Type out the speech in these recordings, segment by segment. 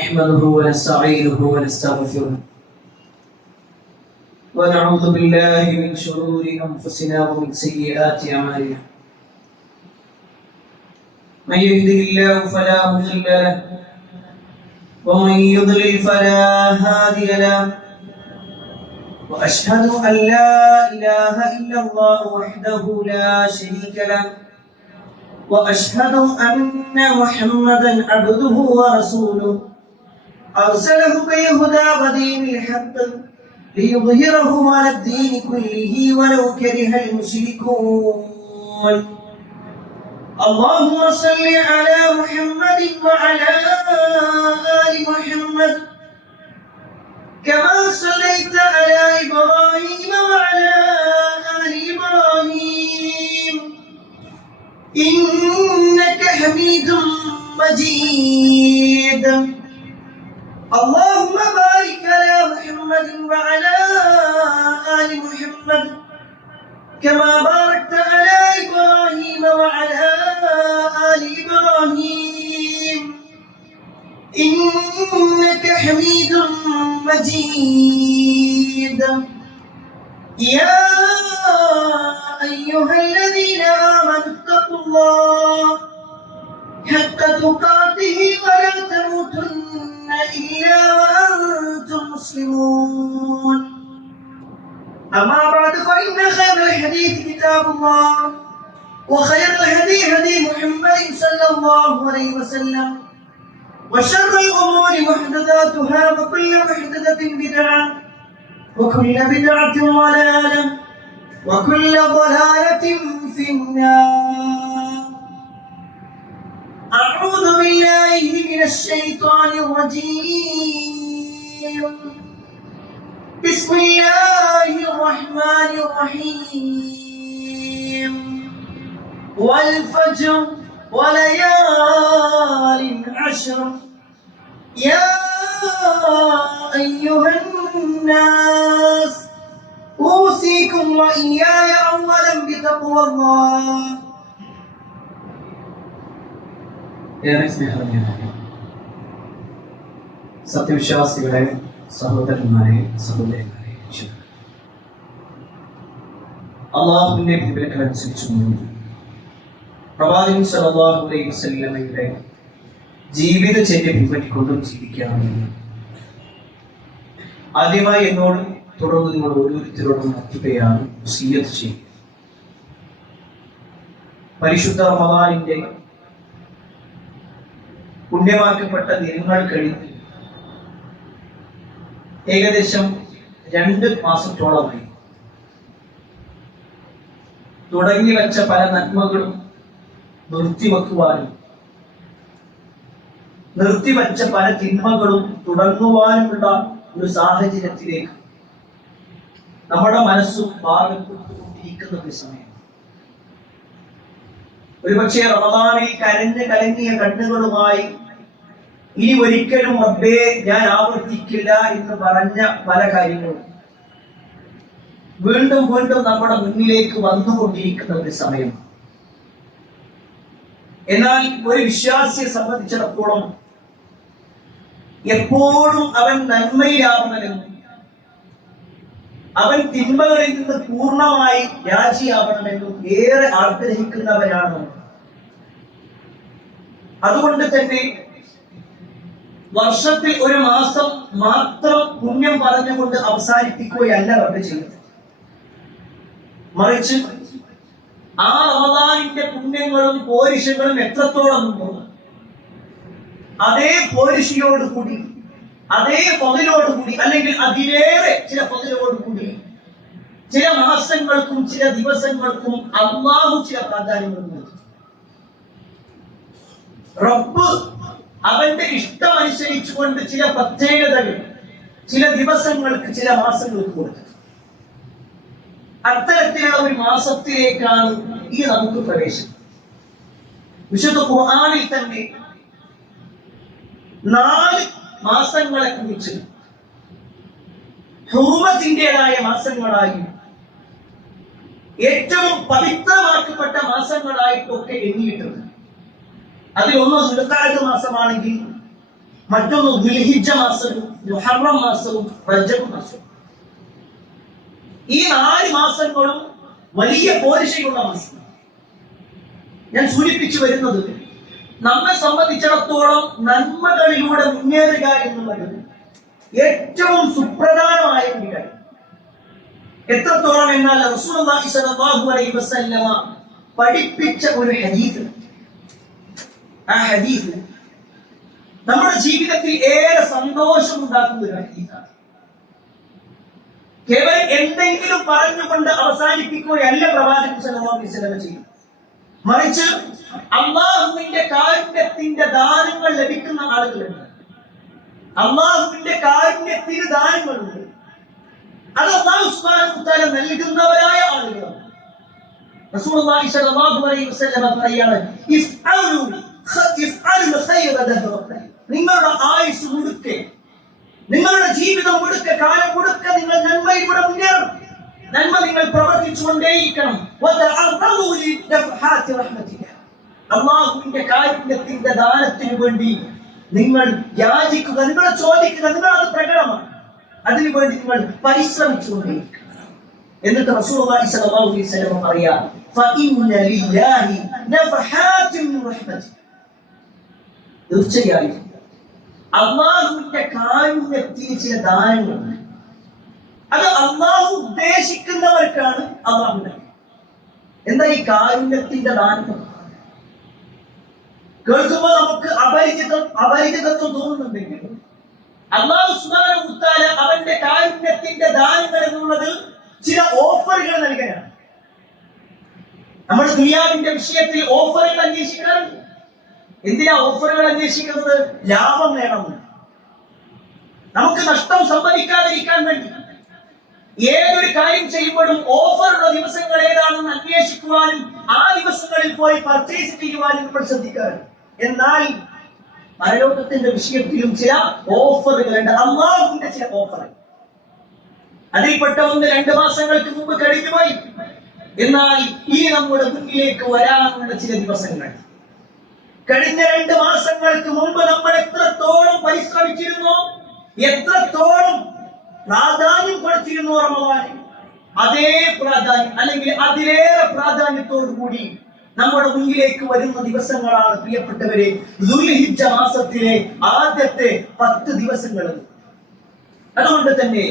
نحمده ونستعينه ونستغفره ونعوذ بالله من شرور أنفسنا ومن سيئات أعمالنا من يهده الله فلا مضل له ومن يضلل فلا هادي له وأشهد أن لا إله إلا الله وحده لا شريك له وأشهد أن محمدا عبده ورسوله أرسله بالهدى ودين الحق ليظهره على الدين كله ولو كره المشركون اللهم صل على محمد وعلى آل محمد كما صليت على إبراهيم وعلى آل إبراهيم إنك حميد مجيد اللهم بارك على محمد وعلى آل محمد كما باركت على إبراهيم وعلى آل إبراهيم إنك حميد مجيد يا أيها الذين آمنوا اتقوا الله حق تقاته ولا تموتن إلا وأنتم مسلمون أما بعد فإن خير الحديث كتاب الله وخير الهدي هدي محمد صلى الله عليه وسلم وشر الأمور محدثاتها وكل محدثة بدعة وكل بدعة ضلالة وكل ضلالة في النار أعوذ بالله من الشيطان الرجيم بسم الله الرحمن الرحيم والفجر وليال عشر يا أيها الناس أوصيكم وإياي أولا بتقوى الله സത്യവിശ്വാസികളെ സഹോദരന്മാരെ സഹോദരന്മാരെ അള്ളാഹുവിന്റെ വിധിവിലക്കനുസരിച്ച് പ്രവാചകൻ സല്ലല്ലാഹു അലൈഹി വസല്ലമയുടെ ജീവിതചര്യ പിൻപറ്റിക്കൊണ്ടും ജീവിക്കാമെന്ന് ആദ്യമായി എന്നോട് തുടർന്ന് നിങ്ങൾ ഓരോരുത്തരോടും നടത്തുകയാണ് വസിയ്യത്ത് ചെയ്യുക. പരിശുദ്ധ റമദാനിന്റെ പുണ്യമാക്കപ്പെട്ട ദിനങ്ങൾ കഴിഞ്ഞ് ഏകദേശം 2 മാസത്തോളമായി തുടങ്ങി വെച്ച പല നന്മകളും നിർത്തിവെക്കുവാനും നിർത്തിവെച്ച പല തിന്മകളും തുടങ്ങുവാനുമുള്ള ഒരു സാഹചര്യത്തിലേക്ക് നമ്മുടെ മനസ്സും ഭാഗപ്പെട്ടുകൊണ്ടിരിക്കുന്ന ഒരു സമയം. ഒരുപക്ഷെ റമദാനിൽ കരഞ്ഞ് കലങ്ങിയ കണ്ണുകളുമായി ഇനി ഒരിക്കലും റബ്ബേ ഞാൻ ആവർത്തിക്കില്ല എന്ന് പറഞ്ഞ പല കാര്യങ്ങളും വീണ്ടും വീണ്ടും നമ്മുടെ മുന്നിലേക്ക് വന്നുകൊണ്ടിരിക്കുന്ന ഒരു സമയം. എന്നാൽ ഒരു വിശ്വാസിയെ സംബന്ധിച്ചിടത്തോളം എപ്പോഴും അവൻ നന്മയിലാവണമെന്നും അവൻ തിന്മകളിൽ നിന്ന് പൂർണ്ണമായി രാജിയാവണമെന്നും ഏറെ ആഗ്രഹിക്കുന്നവരാണ്. അതുകൊണ്ട് തന്നെ വർഷത്തിൽ ഒരു മാസം മാത്രം പുണ്യം പറഞ്ഞുകൊണ്ട് അവസാനിപ്പിക്കുകയല്ല റബ്ബ് ചെയ്യുന്നത്. മറിച്ച് ആ റമദാനിന്റെ പുണ്യങ്ങളും പോരിശകളും എത്രത്തോളം ഉണ്ടോ അതേ പോരിശയോടുകൂടി അതേ ഫളിലോടുകൂടി അല്ലെങ്കിൽ അതിലേറെ ചില ഫളിലോടുകൂടി ചില മാസങ്ങൾക്കും ചില ദിവസങ്ങൾക്കും അല്ലാഹു ചില പ്രാധാന്യങ്ങൾ നൽകും. റബ്ബ് അവന്റെ ഇഷ്ടമനുസരിച്ചുകൊണ്ട് ചില പ്രത്യേകതകൾ ചില ദിവസങ്ങൾക്ക് ചില മാസങ്ങൾക്ക് കൊടുത്തു. അത്തരത്തിലുള്ള ഒരു മാസത്തിലേക്കാണ് ഈ നമുക്ക് പ്രവേശനം. വിശുദ്ധ ഖുർആനിൽ തന്നെ 4 മാസങ്ങളെ കുറിച്ച് ഹുർമത്തിൻ്റെതായ മാസങ്ങളായും ഏറ്റവും പവിത്രമാക്കപ്പെട്ട മാസങ്ങളായിട്ടൊക്കെ എണ്ണിയിട്ടുണ്ട്. അതിലൊന്ന് ദുൽഖഅദ മാസമാണെങ്കിൽ മറ്റൊന്ന് ദുൽഹിജ്ജ മാസവും മുഹറം മാസവും റജബ് മാസവും. ഈ 4 മാസങ്ങളും വലിയ പോരിശയുള്ള മാസങ്ങൾ. ഞാൻ സൂചിപ്പിച്ചു വരുന്നത്, നമ്മെ സംബന്ധിച്ചിടത്തോളം നന്മകളിലൂടെ മുന്നേറുക എന്നുള്ളത് ഏറ്റവും സുപ്രധാനമായ ഒരു കാര്യം. എത്രത്തോളം എന്നാൽ റസൂലുള്ളാഹി സ്വല്ലല്ലാഹു അലൈഹി വസല്ലമ പഠിപ്പിച്ച ഒരു ഹദീസ്, ആ ഹദീസ് നമ്മുടെ ജീവിതത്തിൽ ഏറെ സന്തോഷം ഉണ്ടാക്കുന്ന ഒരു ഹദീസാണ്. കേവലം എന്തെങ്കിലും പറഞ്ഞുകൊണ്ട് അവസാനിപ്പിക്കുകയല്ല പ്രവാചകൻ സല്ലല്ലാഹു അലൈഹി വസല്ലം ചെയ്യുന്നത്. മറിച്ച് അല്ലാഹുവിന്റെ കാരുണ്യത്തിന്റെ ദാനങ്ങൾ ലഭിക്കുന്ന ആളുകളുണ്ട്. അല്ലാഹുവിന്റെ കാരുണ്യത്തിന് ദാനങ്ങളുണ്ട്. അത് അല്ലാഹു സുബ്ഹാനഹു വ തആല നൽകുന്നവരായ ആളുകളാണ്. റസൂലുള്ളാഹി സ്വല്ലല്ലാഹു അലൈഹി വസല്ലം പറയാണ്, ഇഫ്അലു ഖൈറ ദഹറക. നിങ്ങളുടെ ആയുസ് മുഴുക്കെ, നിങ്ങളുടെ ജീവിതം മുഴുക്കെ, കാലം മുഴുക്കെ നിങ്ങൾ നന്മയിലൂടെ മുന്നേറണം. നന്മ നിങ്ങൾ പ്രവർത്തിച്ചുകൊണ്ടേയിരിക്കണം. അല്ലാഹുവിന്റെ കാരുണ്യത്തിന്റെ ദാനത്തിനു വേണ്ടി നിങ്ങൾ യാചിക്കുക, നിങ്ങൾ ചോദിക്കുക, നിങ്ങൾ അത് പ്രകടമാണ്. അതിനുവേണ്ടി നിങ്ങൾ പരിശ്രമിച്ചുകൊണ്ടേയിരിക്കണം. എന്നിട്ട് റസൂലുള്ളാഹി സ്വല്ലല്ലാഹു അലൈഹി വസല്ലം പറയാ, ഫഇന്ന ലില്ലാഹി നഫഹാത്തിൻ മിൻ റഹ്മതി. തീർച്ചയായും അല്ലാഹുവിന്റെ കാരുണ്യത്തിന് ചില ദാനങ്ങളുണ്ട്. അത് അല്ലാഹു ഉദ്ദേശിക്കുന്നവർക്കാണ് അല്ലാഹു നൽകുന്നത്. എന്താ ഈ കാരുണ്യത്തിന്റെ ദാനം? കേൾക്കുമ്പോൾ നമുക്ക് അപരിചിതത്വം തോന്നുന്നുണ്ടെങ്കിൽ അല്ലാഹു സുബ്ഹാനഹു വ തആല അവന്റെ കാരുണ്യത്തിന്റെ ദാനങ്ങൾ എന്നുള്ളത് ചില ഓഫറുകൾ നൽകുകയാണ്. നമ്മൾ ദുനിയാവിന്റെ വിഷയത്തിൽ ഓഫറുകൾ അന്വേഷിക്കാറുണ്ട്. എന്തിനാ ഓഫറുകൾ അന്വേഷിക്കുന്നത്? ലാഭം നേടണം, നമുക്ക് നഷ്ടം സംഭവിക്കാതിരിക്കാൻ വേണ്ടി. ഏതൊരു കാര്യം ചെയ്യുമ്പോഴും ഓഫറുള്ള ദിവസങ്ങൾ ഏതാണെന്ന് അന്വേഷിക്കുവാനും ആ ദിവസങ്ങളിൽ പോയി പർച്ചേസ് ചെയ്യുവാനും നമ്മൾ ശ്രദ്ധിക്കാറുണ്ട്. എന്നാൽ പരലോകത്തിന്റെ വിഷയത്തിലും ചില ഓഫറുകളുണ്ട്, അല്ലാഹുവിന്റെ ചില ഓഫറുകൾ. അതിൽപ്പെട്ട ഒന്ന് 2 മാസങ്ങൾക്ക് മുമ്പ് കഴിഞ്ഞുപോയി. എന്നാൽ ഇനി നമ്മുടെ മുന്നിലേക്ക് വരാനുള്ള ചില ദിവസങ്ങൾ. കഴിഞ്ഞ 2 മാസങ്ങൾക്ക് മുമ്പ് നമ്മൾ എത്രത്തോളം പരിശ്രമിച്ചിരുന്നോ, എത്രത്തോളം പ്രാധാന്യം കൊടുത്തിരുന്നു റമദാനിൽ, അതേ പ്രാധാന്യം അല്ലെങ്കിൽ അതിലേറെ പ്രാധാന്യത്തോടു കൂടി നമ്മുടെ മുന്നിലേക്ക് വരുന്ന ദിവസങ്ങളാണ് പ്രിയപ്പെട്ടവരെ ദുൽഹിജ്ജ മാസത്തിലെ ആദ്യത്തെ 10 ദിവസങ്ങൾ. അതുകൊണ്ട് തന്നെ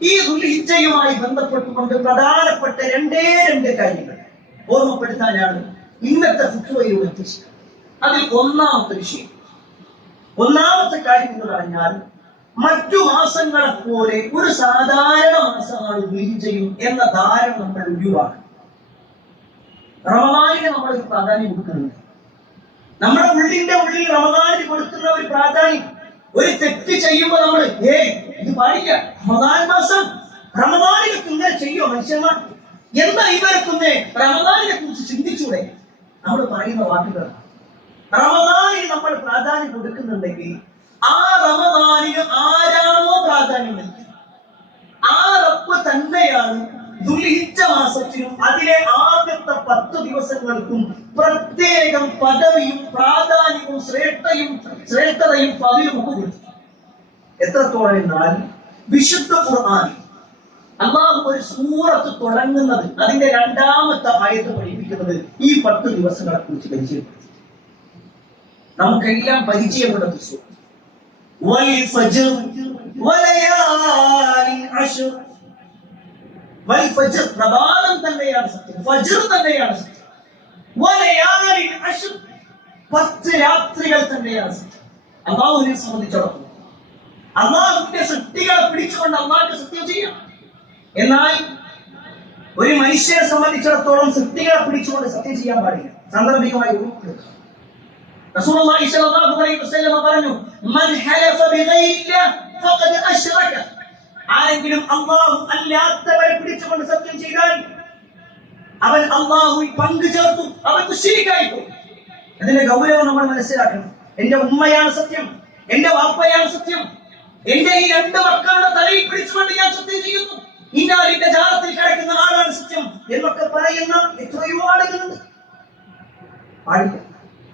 ഈ ദുൽഹിജ്ജയുമായി ബന്ധപ്പെട്ടുകൊണ്ട് പ്രധാനപ്പെട്ട 2 കാര്യങ്ങൾ ഓർമ്മപ്പെടുത്താനാണ് ഇന്നത്തെ ഫുത്വയിലൂടെ ഉദ്ദേശിക്കുന്നത്. അതിൽ ഒന്നാമത്തെ കാര്യം എന്ന് പറഞ്ഞാൽ, മറ്റു മാസങ്ങളെ പോലെ ഒരു സാധാരണ മാസമാണ് ദുൽഹിജ്ജയും എന്ന ധാരണ നമ്മൾ ഒഴിവാക്കണം. റമദാനിന് നമ്മളൊരു പ്രാധാന്യം കൊടുക്കുന്നുണ്ട്. നമ്മുടെ ഉള്ളിൽ റമദാനിന് കൊടുക്കുന്ന ഒരു പ്രാധാന്യം, ഒരു തെറ്റ് ചെയ്യുമ്പോൾ നമ്മൾ ഇത് പാടില്ല, റമദാൻ മാസം, റമദാനിലൊക്കെ ഇങ്ങനെ ചെയ്യോ മനുഷ്യന്മാർ, എന്താ ഇവരൊക്കെ റമദാനിനെ കുറിച്ച് ചിന്തിച്ചൂടെ? നമ്മൾ പറയുന്ന വാക്കുകൾ. റമദാനിന് നമ്മൾ പ്രാധാന്യം കൊടുക്കുന്നുണ്ടെങ്കിൽ ആ റമദാനിന് ആരാണോ പ്രാധാന്യം നൽകുന്നത് ആ റബ്ബ് തന്നെയാണ് ദുൽഹിജ്ജ മാസത്തിലും അതിലെ ആദ്യത്തെ 10 ദിവസങ്ങൾക്കും പ്രത്യേകം പദവിയും പ്രാധാന്യവും ശ്രേഷ്ഠതയും പദവിയും ഒക്കെ കൊടുത്തു. എത്രത്തോളം എന്നാൽ വിശുദ്ധ ഖുർആനിൽ അല്ലാഹു ഒരു സൂറത്ത് തുടങ്ങുന്നത് അതിന്റെ 2ാമത്തെ ആയത്ത് പഠിപ്പിക്കുന്നത് ഈ 10 ദിവസങ്ങളെ കുറിച്ച് പരിചയപ്പെടുത്തി. നമുക്കെല്ലാം പരിചയമുള്ള ദിവസം പ്രഭാതം തന്നെയാണ് സത്യം, ഫജ്ർ തന്നെയാണ് സത്യം, 10 രാത്രികൾ തന്നെയാണ് സത്യം. അല്ലാഹുവിനെ സംബന്ധിച്ചിടത്തോളം അല്ലാഹുവിന്റെ സൃഷ്ടികളെ പിടിച്ചുകൊണ്ട് അല്ലാഹുവിനെ സത്യം ചെയ്യാം. എന്നാൽ ഒരു മനുഷ്യനെ സംബന്ധിച്ചിടത്തോളം സൃഷ്ടികളെ പിടിച്ചുകൊണ്ട് സത്യം ചെയ്യാൻ പാടില്ല. സാന്ദർഭികമായി ഉൾപ്പെടുത്തുക. റസൂലുള്ളാഹി സ്വല്ലല്ലാഹു അലൈഹി വസല്ലം പറഞ്ഞു, മൻ ഹലഫ ബിഗൈരില്ലാഹ് ഫഖദ് അശ്റക. ആരെങ്കിലും അല്ലാഹു അല്ലാത്തവരെ പിടിച്ചുകൊണ്ട് സത്യം ചെയ്താൽ അവൻ അല്ലാഹുവിൽ പങ്കു ചേർത്തു, അവൻ മുശ്രിക്കായി പോയി. അതിന്റെ ഗൗരവം നമ്മൾ മനസ്സിലാക്കണം. എന്റെ ഉമ്മയാണ് സത്യം, എന്റെ വാപ്പയാണ് സത്യം, എന്റെ ഈ 2 മക്കളുടെ തലയിൽ പിടിച്ചുകൊണ്ട് ഞാൻ സത്യം ചെയ്യുന്നു, ഇന്നാലിന്റെ ജാലത്തിൽ കിടക്കുന്ന ആളാണ് സത്യം എന്നൊക്കെ പറയുന്ന എത്രയോ ആളുകളുണ്ട്. പാടില്ല.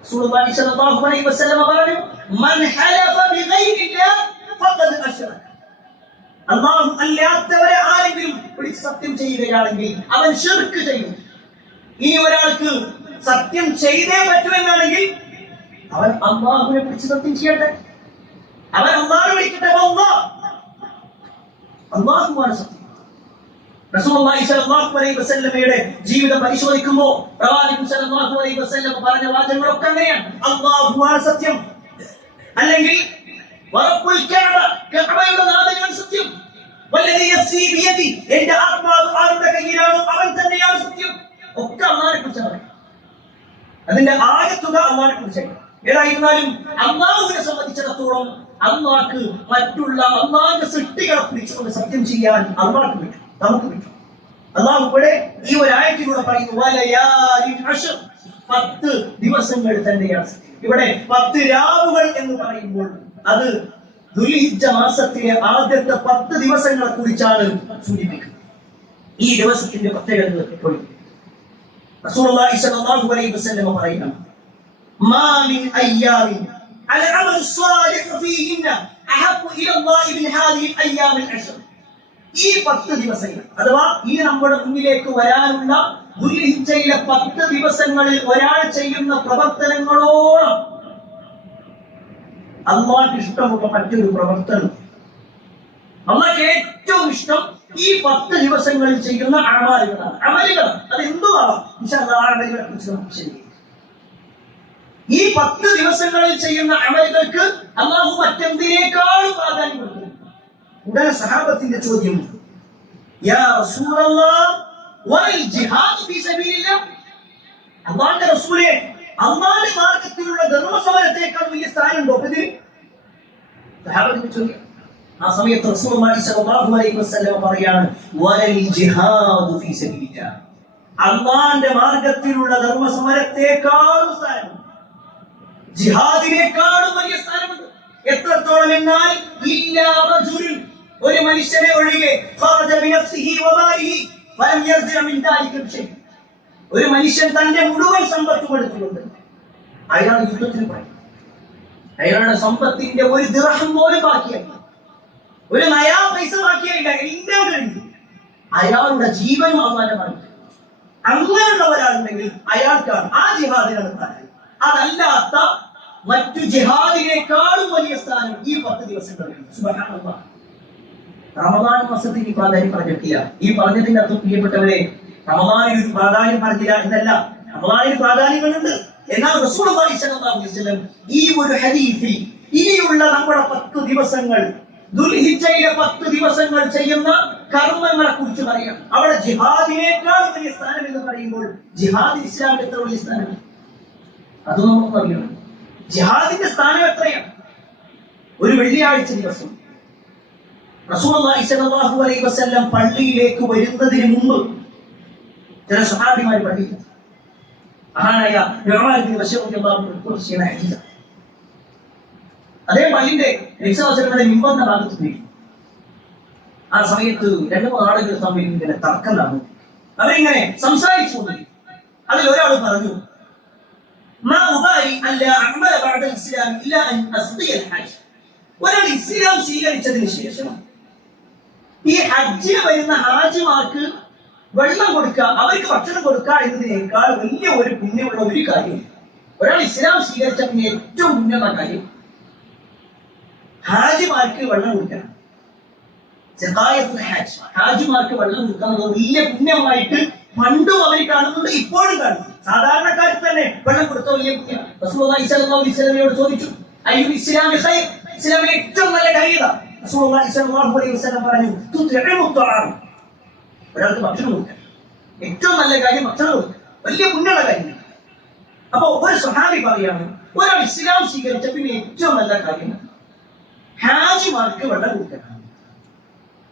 റസൂലുള്ളാഹി സ്വല്ലല്ലാഹു അലൈഹി വസല്ലം പറഞ്ഞു, മൻ ഹലഫ ബിഗൈരില്ലാഹ് ഫഖദ് അശ്റക. അല്ലാഹു അല്ലാത്തവരെ ആരെങ്കിലും വിളിച്ച് സത്യം ചെയ്യുകയാണെങ്കിൽ അവൻ ശിർക്ക് ചെയ്യും. ഇനി ഒരാൾക്ക് സത്യം ചെയ്തേ പറ്റുമെന്നാണെങ്കിൽ അവൻ അല്ലാഹുവിനെ വിളിച്ച് സത്യം ചെയ്യട്ടെ, അവൻ അല്ലാഹുവിനെ വിളിക്കട്ടെ. അല്ലാഹുവാണ് സത്യം. റസൂലുള്ളാഹി സ്വല്ലല്ലാഹു അലൈഹി വസല്ലമയുടെ ജീവിതം പരിശോധിക്കുമ്പോൾ പ്രവാചകൻ സ്വല്ലല്ലാഹു അലൈഹി വസല്ലം പറഞ്ഞ വാചകങ്ങളൊക്കെ അങ്ങനെയാണ്. അല്ലാഹുവാണ് സത്യം, അല്ലെങ്കിൽ വറബ്ബുൽ കഅബ, കഅബയുടെ നാഥനാണ് സത്യം, വല്ലദീ യഫ്സി ബിയദി, എന്റെ ആത്മാവ് ആരുടെ കയ്യിലാണോ അവൻ തന്നെയാണ് സത്യം. ഒക്കെ അല്ലാഹുവിനെ കുറിച്ച് പറയും. അതിന്റെ ആകത്തുക അല്ലാഹുവിനെ കുറിച്ചാണ്. ഏതായിരുന്നാലും അല്ലാഹുവിനെ സംബന്ധിച്ചിടത്തോളം അല്ലാഹുക്ക് മറ്റുള്ള അല്ലാഹുവിന്റെ സൃഷ്ടികളെ കുറിച്ചുകൊണ്ട് സത്യം ചെയ്യാൻ അല്ലാഹുക്ക് പറ്റും, നമുക്ക് പറ്റും. അല്ലാഹു ഇവിടെ ഈ ഒരു ആയത്തിലൂടെ പറയുന്നു, വലയാലിൻ അശ്ർ, 10 ദിവസങ്ങൾ തന്നെയാണ് സത്യം. ഇവിടെ 10 രാവുകൾ എന്ന് പറയുമ്പോൾ അത് ദുൽഹിജ്ജ മാസത്തിലെ ആദ്യത്തെ 10 ദിവസങ്ങളെ കുറിച്ചാണ് സൂചിപ്പിക്കുന്നത്. ഈ ദിവസത്തിന്റെ പ്രത്യേകതകൾ ഇപ്പോൾ റസൂലുള്ളാഹി സ്വല്ലല്ലാഹു അലൈഹി വസല്ലം പറയുന്നു, മാ മിൻ അയ്യാമിൻ അൽ അമൽ സ്വാലിഹ് ഫീഹിന്ന അഹബ്ബു ഇലല്ലാഹി മിൻ ഹാദിഹിൽ അയ്യാമിൽ അശ്ർ. ഈ 10 ദിവസങ്ങൾ അഥവാ ഈ നമ്മുടെ മുന്നിലേക്ക് വരാനുള്ള ദുൽഹിജ്ജയിലെ 10 ദിവസങ്ങളിൽ ഒരാൾ ചെയ്യുന്ന പ്രവർത്തനങ്ങളോളം അല്ലാഹുവിന് ഇഷ്ടമുള്ള മറ്റൊരു പ്രവർത്തനം, അല്ലാഹുവിന് ഏറ്റവും ഇഷ്ടം ഈ 10 ദിവസങ്ങളിൽ ചെയ്യുന്ന അമലുകളാണ്. അത് എന്തുവാകാം, ഇൻഷാ അല്ലാഹ് ആ അമലുകളെ കുറിച്ച് നമുക്ക് ശരിയായി. ഈ 10 ദിവസങ്ങളിൽ ചെയ്യുന്ന അമലുകൾക്ക് അല്ലാഹു മറ്റെന്തിനേക്കാളും പ്രാധാന്യം കൊടുക്കുന്നു. ഉടനെ സഹാബത്തിന്റെ ചോദ്യം, യാ റസൂലല്ലാഹ് വൽ ജിഹാദ് ഫീ സബീലില്ലാഹ്, അല്ലാഹുവിന്റെ റസൂലേ, അല്ലാഹുവിന്റെ മാർഗ്ഗത്തിലുള്ള ധർമ്മസമരത്തേക്കാൾ വലിയ സ്ഥാനമുണ്ടോ ഇതിന്? സഹാബത്തിന്റെ ചോദ്യം. ആ സമയത്ത് റസൂലുള്ളാഹി സ്വല്ലല്ലാഹു അലൈഹി വസല്ലം പറയാണ്, വൽ ജിഹാദ് ഫീ സബീലില്ലാഹ്, അല്ലാഹുവിന്റെ മാർഗ്ഗത്തിലുള്ള ധർമ്മസമരത്തേക്കാളും സ്ഥാനമുണ്ട്, ജിഹാദിനേക്കാളും വലിയ സ്ഥാനമുണ്ട്. എത്രത്തോളം എന്നാൽ ഇല്ലാ റജുലുൻ, ഒരു മനുഷ്യനെ ഒഴികെ, ഖറജ ബിനഫ്സിഹി വമാലിഹി ഫലം യർജി മിൻ ദാലിക ബിശൈ, ഒരു മനുഷ്യൻ തന്റെ മുഴുവൻ സമ്പത്ത് കൊടുത്തുകൊണ്ട് അയാൾ യുദ്ധത്തിന് പോയി, അയാളുടെ സമ്പത്തിന്റെ ഒരു ദിർഹം പോലും ബാക്കിയായില്ല, ഒരു നയാ പൈസ ബാക്കിയായില്ല, എല്ലാം കഴിഞ്ഞു. അയാളുടെ ജീവനും അല്ലാഹുവിന്റെ മാർഗ്ഗത്തിൽ. അങ്ങനെയുള്ള ഒരാളുണ്ടെങ്കിൽ അയാൾക്കാണ് ആ ജിഹാദിനാണ് സ്ഥാനം. അതല്ലാത്ത മറ്റു ജിഹാദിനേക്കാളും വലിയ സ്ഥാനം ഈ 10 ദിവസങ്ങളിൽ. സുബ്ഹാനല്ലാഹ്. റമദാൻ മാസത്തിന് പ്രാധാന്യം പറഞ്ഞിട്ടില്ല. ഈ പറഞ്ഞതിന്റെ അർത്ഥം പ്രിയപ്പെട്ടവരെ, റമദാനിൽ ഒരു പ്രാധാന്യം പറഞ്ഞില്ല എന്നല്ല, റമദാനിൽ പ്രാധാന്യങ്ങളുണ്ട്. എന്നാൽ റസൂലുള്ളാഹി സ്വല്ലല്ലാഹു അലൈഹി വസല്ലം ഈ ഒരു ഹദീസിൽ ഇനിയുള്ള നമ്മുടെ 10 ദിവസങ്ങൾ, ദുൽഹിജ്ജയിലെ 10 ദിവസങ്ങൾ ചെയ്യുന്ന കർമ്മങ്ങളെ കുറിച്ച് പറയാം. അവിടെ ജിഹാദിനേക്കാൾ വലിയ സ്ഥാനം എന്ന് പറയുമ്പോൾ ജിഹാദ് ഇസ്ലാമിൽ എത്ര വലിയ സ്ഥാനം അത് നമുക്ക് അറിയണം. ജിഹാദിന്റെ സ്ഥാനം എത്രയാണ്? ഒരു വെള്ളിയാഴ്ച ദിവസം റസൂലുള്ളാഹി സ്വല്ലല്ലാഹു അലൈഹി വസല്ലം പള്ളിയിലേക്ക് വരുന്നതിന് മുമ്പ് ചില സ്വഹാബിമാർ പള്ളിയിൽ, മഹാനായ നുഅ്മാൻ ബിൻ ബശീർ റളിയല്ലാഹു അൻഹു റിപ്പോർട്ട് ചെയ്യുന്ന ഹദീസ്, അതേ പള്ളിയുടെ നബിയുടെ മിമ്പറിന്റെ ഭാഗത്ത് പോയി. ആ സമയത്ത് 2-3 ആളുകൾ തമ്മിൽ ഇങ്ങനെ തർക്കം നടന്നു. അവരിങ്ങനെ സംസാരിച്ചു കൊണ്ടിരിക്കും. അതിൽ ഒരാൾ പറഞ്ഞു, ഒരാൾ ഇസ്ലാം സ്വീകരിച്ചതിന് ശേഷം ഈ ഹജ്ജിന് വരുന്ന ഹാജിമാർക്ക് വെള്ളം കൊടുക്കുക, അവർക്ക് ഭക്ഷണം കൊടുക്കുക എന്നതിനേക്കാൾ വലിയ ഒരു പുണ്യമുള്ള ഒരു കാര്യം ഒരാൾ ഇസ്ലാം സ്വീകരിച്ച പിന്നെ ഏറ്റവും പുണ്യമുള്ള കാര്യം ഹാജിമാർക്ക് വെള്ളം കൊടുക്കണം. ഹാജിമാർക്ക് വെള്ളം കൊടുക്കുന്നത് വലിയ പുണ്യമായിട്ട് പണ്ടും അവർ കാണുന്നുണ്ട്, ഇപ്പോഴും കാണുന്നു. സാധാരണക്കാർക്ക് തന്നെ വെള്ളം കൊടുത്ത വലിയ പുണ്യം. റസൂലുള്ളാഹി സ്വല്ലല്ലാഹു അലൈഹി വസല്ലമയോട് ചോദിച്ചു, അയ്യുൽ ഇസ്ലാമി ഖൈർ, ഇസ്ലാമിലെ ഏറ്റവും നല്ല കാര്യം ഏതാ? റസൂലുള്ളാഹി സ്വല്ലല്ലാഹു അലൈഹി വസല്ലം പറഞ്ഞു, തുത്ഇമു ത്വആം, ഒരാൾക്ക് ഭക്ഷണം കൊടുക്കുക. ഏറ്റവും നല്ല കാര്യം ഭക്ഷണം കൊടുക്കുക, വലിയ പുണ്യമുള്ള കാര്യം. അപ്പൊ ഒരു സ്വഹാബി പറയാണ്, ഒരാൾ ഇസ്ലാം സ്വീകരിച്ച പിന്നെ ഏറ്റവും നല്ല കാര്യം ഹാജിമാർക്ക് വെള്ളം കൊടുക്കണം.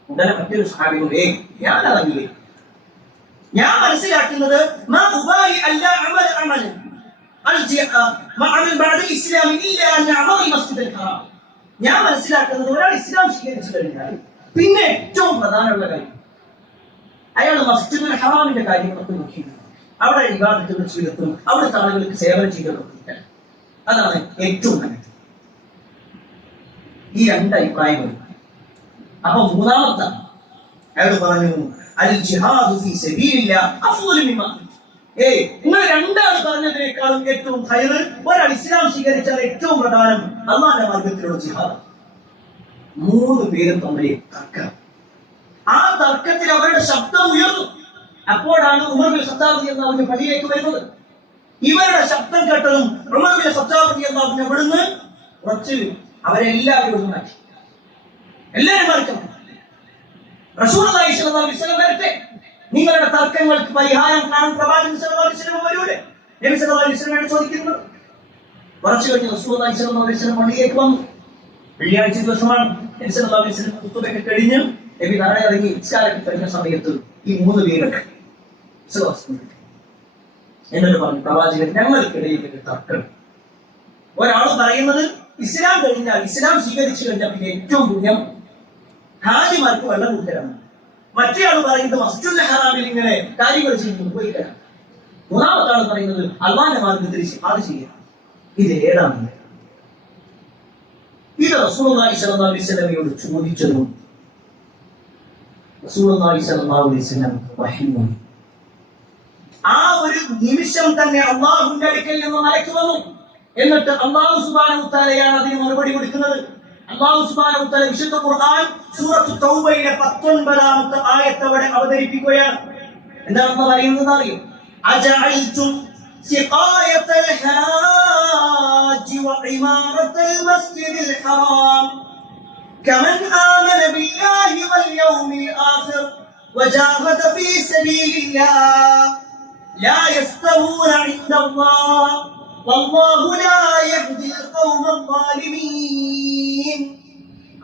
ഉടനെ മറ്റൊരു സ്വഹാബി ഞാൻ അറിയില്ലേ, ഞാൻ മനസ്സിലാക്കുന്നത് ഞാൻ മനസ്സിലാക്കുന്നത് ഒരാൾ ഇസ്ലാം സ്വീകരിച്ചു കഴിഞ്ഞാൽ പിന്നെ ഏറ്റവും പ്രധാനമുള്ള കാര്യം അയാൾ മസ്ജിദുൽ ഹറാമിന്റെ കാര്യങ്ങളൊക്കെ നോക്കി അവിടെ ഇബാദത്തുകൾ ചെയ്തിട്ടും അവിടുത്തെ ആളുകൾക്ക് സേവനം ചെയ്തിട്ടും അതാണ് ഏറ്റവും നല്ലത്. ഈ രണ്ട് അഭിപ്രായങ്ങൾ. അപ്പൊ മൂന്നാമത്തെ അയാൾ പറഞ്ഞു അൽ ജിഹാദു ഫീ സബീലില്ലാഹ് അഫ്ളലു മിമ്മാ. നിങ്ങൾ രണ്ടാൾ പറഞ്ഞതിനേക്കാളും ഏറ്റവും ഖൈർ ഒരാൾ ഇസ്ലാം സ്വീകരിച്ചാൽ ഏറ്റവും പ്രധാനം അല്ലാഹുവിന്റെ മാർഗത്തിലുള്ള ജിഹാദ്. മൂന്ന് പേരും തമ്മിൽ തർക്കം. ആ തർക്കത്തിൽ അവരുടെ ശബ്ദം ഉയർന്നു. അപ്പോഴാണ് ഉമർ ബിൻ ഖത്താബ് റളിയല്ലാഹു പള്ളിയിലേക്ക് വരുന്നത്. ഇവരുടെ ശബ്ദം കേട്ടതും ഉമർ ബിൻ ഖത്താബ് റളിയല്ലാഹു അവിടുന്ന് കുറച്ച് അവരെല്ലാവരും മാറ്റി. എല്ലാവരും മാറിക്കണം. റസൂലുള്ളാഹി സ്വല്ലല്ലാഹു അലൈഹി വസല്ലം വരട്ടെ, നിങ്ങളുടെ തർക്കങ്ങൾക്ക് പരിഹാരം കാണാൻ പ്രവാചകൻ സ്വല്ലല്ലാഹു അലൈഹി വസല്ലം വരൂലേ? നബി സ്വല്ലല്ലാഹു അലൈഹി വസല്ലം ചോദിക്കുന്നത്. കുറച്ചു കഴിഞ്ഞ് റസൂലുള്ളാഹി സ്വല്ലല്ലാഹു അലൈഹി വസല്ലം പള്ളിയിലേക്ക് വന്നു. വെള്ളിയാഴ്ച ദിവസമാണ്. നബി സ്വല്ലല്ലാഹു അലൈഹി വസല്ലം ഖുതുബയൊക്കെ കഴിഞ്ഞ് നബി ഇറങ്ങി നിസ്കാരത്തിൽ കഴിഞ്ഞ സമയത്ത് ഈ മൂന്ന് പേരൊക്കെ എന്നിട്ട് പറഞ്ഞു, പ്രവാചകൻ ഞങ്ങൾക്കിടയിൽ തർക്കം. ഒരാൾ പറയുന്നത് ഇസ്ലാം കഴിഞ്ഞാൽ, ഇസ്ലാം സ്വീകരിച്ചു കഴിഞ്ഞാൽ പിന്നെ ഏറ്റവും പുണ്യം ഹാജിമാർക്ക് വെള്ളം കൊടുക്കലാണ്. മറ്റേ ആൾ പറയുന്നത് മസ്ജിദുൽ ഹറാമിൽ ഇങ്ങനെ കാര്യങ്ങൾ ചെയ്യുന്നു പോയി തരാം. മൂന്നാമത്തെ ആൾ പറയുന്നത് അല്ലാഹുവിന്റെ മാർഗ്ഗത്തിൽ ജിഹാദ് ചെയ്യാം. ഇത് ഏതാണ്? ഇത് റസൂലുള്ളാഹി സ്വല്ലല്ലാഹു അലൈഹി വസല്ലമയോട് ചോദിച്ചതും റസൂലുള്ളാഹി സ്വല്ലല്ലാഹു അലൈഹി വസല്ലം വഹീ ആ ഒരു നിമിഷം തന്നെ അല്ലാഹുവിന്റെ അടുക്കൽ നിന്ന് മലക്ക് വന്നു. എന്നിട്ട് അല്ലാഹു സുബ്ഹാനഹു വ തആലയാണ് അതിന് മറുപടി കൊടുക്കുന്നത്. അല്ലാഹു സുബ്ഹാനഹു വ തആല വിശുദ്ധ ഖുർആൻ സൂറത്തു തൗബയിലെ 19ാമത്തെ ആയത്ത് അവിടെ അവതരിപ്പിക്കുകയാണ്. എന്താണ് പറയുന്നത് അറിയോ? അജഅൽതും സിഖായത്തൽ ഹാജി വഇമാറത്തൽ മസ്ജിദിൽ ഹറാം കമൻ ആമന ബില്ലാഹി വൽ യൗമിൽ ആഖിർ വജാഹദ ഫീ സബീലില്ലാഹ് ലാ യസ്തവൂന ഇൻദല്ലാഹ് വല്ലാഹു ലാ യഹ്ദിൽ ഖൗമൽ ളാലിമീൻ.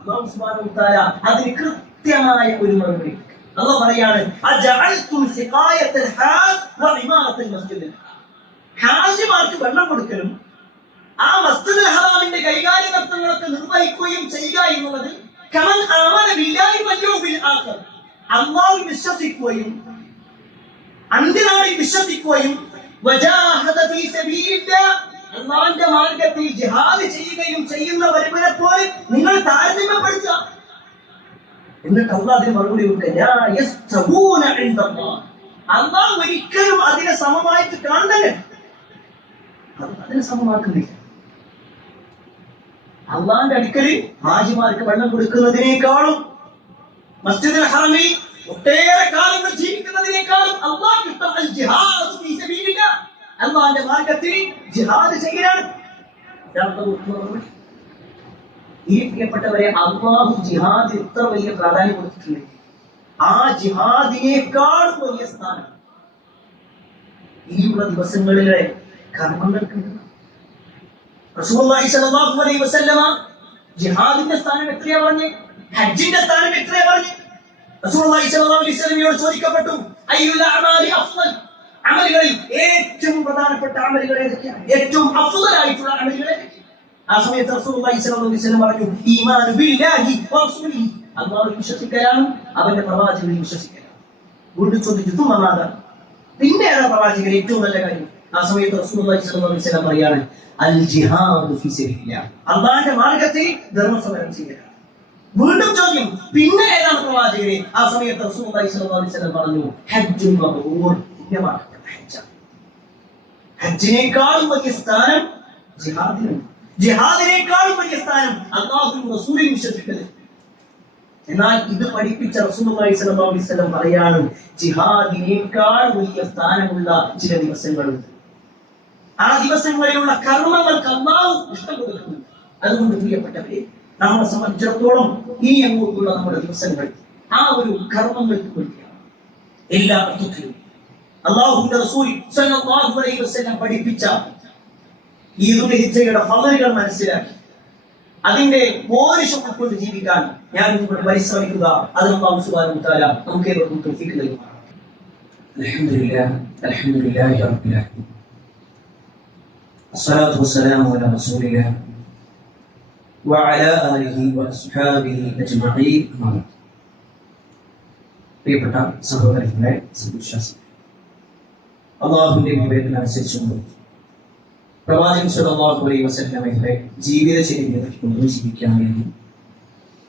അല്ലാഹു സുബ്ഹാനഹു വ തആല അതിന് കൃത്യമായ ഒരു മറുപടി. അല്ലാഹു പറയാണ് അജഅൽതും സിഖായത്തൽ ഹാജ് വഇമാറത്തൽ മസ്ജിദിൽ ഹറാം. ഹാജിമാർക്ക് വെള്ളം കൊടുക്കലും ആ മസ്ജിദുൽ ഹറാമിന്റെ കൈകാര്യകർത്തങ്ങളൊക്കെ നിർവഹിക്കുകയും ചെയ്യുക എന്നുള്ളത് കമൻ ആമന ബില്ലാഹി വൽ യൗമിൽ ആഖിർ, അല്ലാഹുവിൽ വിശ്വസിക്കുകയും അന്ത്യനാളിൽ വിശ്വസിക്കുകയും വജാഹദ ഫീ സബീലില്ലാഹ് അല്ലാഹുവിന്റെ മാർഗ്ഗത്തിൽ ജിഹാദ് ചെയ്യുകയും ചെയ്യുന്നവരെ പോലെ നിങ്ങൾ താരതമ്യപ്പെടുത്തുക. എന്നിട്ട് അല്ലാഹു അതിന് മറുപടി കൊടുക്കുക, ലാ യസ്തവൂന ഇൻദല്ലാഹ്. അല്ലാഹു ഒരിക്കലും അതിനെ സമമായിട്ട് കാണുന്നില്ല, അതിനെ സമമാക്കുന്നില്ല. അള്ളാന്റെ അടുക്കൽ ഹാജിമാർക്ക് വെള്ളം കൊടുക്കുന്നതിനേക്കാളും മസ്ജിദുൽ ഹറമിൽ ഒട്ടേറെ കാലങ്ങൾ ജീവിക്കുന്നതിനേക്കാളും അള്ളാഹ്ക്ക് ഇഷ്ടം അൽ ജിഹാദ് ഫീ സബീലില്ലാഹ്, അള്ളാഹുവിന്റെ മാർഗ്ഗത്തിൽ ജിഹാദ് ചെയ്യലാണ്. ഈ പ്രിയപ്പെട്ടവരെ, അള്ളാഹു ജിഹാദ് എത്ര വലിയ പ്രാധാന്യം കൊടുത്തിട്ടുണ്ട്. ആ ജിഹാദിനേക്കാളും വലിയ സ്ഥാനം ഇനിയുള്ള ദിവസങ്ങളിലെ കർമ്മങ്ങൾക്കുണ്ട്. റസൂലുള്ളാഹി സ്വല്ലല്ലാഹു അലൈഹി വസല്ലമ ജിഹാദിന്റെ സ്ഥാനം എത്രയാ പറഞ്ഞേ? ഹജ്ജിന്റെ സ്ഥാനം എത്രയാ പറഞ്ഞേ? റസൂലുള്ളാഹി സ്വല്ലല്ലാഹു അലൈഹി വസല്ലമയോട് ചോദിക്കപ്പെട്ടു, അയ്യുൽ അഅമാലി അഫ്ളൽ, അമലുകളിൽ ഏറ്റവും പ്രധാനപ്പെട്ട അമലുകൾ ഏതൊക്കെയാണ്? ഏറ്റവും അഫ്ളലായിട്ടുള്ള അമലുകൾ ഏതൊക്കെയാണ്? ആ സമയത്ത് റസൂലുള്ളാഹി സ്വല്ലല്ലാഹു അലൈഹി വസല്ലം പറഞ്ഞു, ഈമാനു ബില്ലാഹി വ റസൂലിഹി, അല്ലാഹുവിൽ വിശ്വസിക്കലാണ്, അവന്റെ പ്രവാചകനെ വിശ്വസിക്കലാണ്. വീണ്ടും ചോദിച്ചു, തുമ്മമാത, പിന്നെ ഏതാ പ്രവാചകൻ ഏറ്റവും നല്ല കാര്യം? ആ സമയത്ത് റസൂലുള്ളാഹി സ്വല്ലല്ലാഹു അലൈഹി വസല്ലം പറയാണ്, അൽ ജിഹാദു ഫീ സബീലില്ലാഹ്, അല്ലാഹുവിന്റെ മാർഗ്ഗത്തിൽ ധർമ്മസമരം ചെയ്യുക. വീണ്ടും ചോദ്യം, പിന്നെ ഏതാണ് പ്രവാചകരെ? ആ സമയത്ത് റസൂലുള്ളാഹി സ്വല്ലല്ലാഹു അലൈഹി വസല്ലം പറഞ്ഞു, ഹജ്ജുൻ മബ്റൂർ, പുണ്യമാക്കപ്പെട്ട ഹജ്ജ്. ഹജ്ജിനേക്കാളും വലിയ സ്ഥാനം ജിഹാദിനുണ്ട്. ജിഹാദിനേക്കാളും വലിയ സ്ഥാനം അല്ലാഹുവിന്റെ റസൂലിനെ വിശ്വസിക്കൽ. എന്നാൽ ഇത് പഠിപ്പിച്ച റസൂലുള്ളാഹി സ്വല്ലല്ലാഹു അലൈഹി വസല്ലം പറയാണ്, ജിഹാദിനേക്കാൾ വലിയ സ്ഥാനമുള്ള ചില ദിവസങ്ങളുണ്ട്. ആ ദിവസങ്ങളിലുള്ള കർമ്മങ്ങൾക്ക് അല്ലാഹു ഇഷ്ടം കൊടുക്കുന്നു. അതുകൊണ്ട് പ്രിയപ്പെട്ടവരെ, നമ്മളെ സംബന്ധിച്ചിടത്തോളം ഇനി അങ്ങോട്ടുള്ള നമ്മുടെ ദിവസങ്ങൾ ആ ഒരു കർമ്മങ്ങൾക്ക് വേണ്ടിയാണ്. എല്ലാ അർത്ഥത്തിലും അല്ലാഹുവിന്റെ റസൂൽ സ്വല്ലല്ലാഹു അലൈഹി വസല്ലം പഠിപ്പിച്ച ഈ ദുൽഹിജ്ജയുടെ ഫളലുകൾ മനസ്സിലാക്കി അതിന്റെ പോരിശം ഉൾക്കൊണ്ട് ജീവിക്കാൻ ഞാൻ നിങ്ങൾ പരിശ്രമിക്കുക. അതിന് അല്ലാഹു സുബ്ഹാനഹു വ തആല നമുക്ക് ഏവർക്കും തൗഫീഖ് നൽകുമാറാകട്ടെ. അൽഹംദുലില്ലാഹി റബ്ബിൽ ആലമീൻ, അസ്സലാത്തു വസ്സലാമു അലാ റസൂലില്ലാഹി വഅലാ ആലിഹി വഅസ്ഹാബിഹി അജ്മഈൻ. പ്രിയപ്പെട്ട സഹോദരങ്ങളെ, സദ്വിശ്വാസികളെ, അല്ലാഹുവിന്റെ വിവേചനം അനുസരിച്ചുകൊണ്ട് പ്രവാചകൻ സല്ലല്ലാഹു അലൈഹി വസല്ലമയുടെ ജീവിതചര്യകൊണ്ട് ജീവിക്കാൻ വേണ്ടി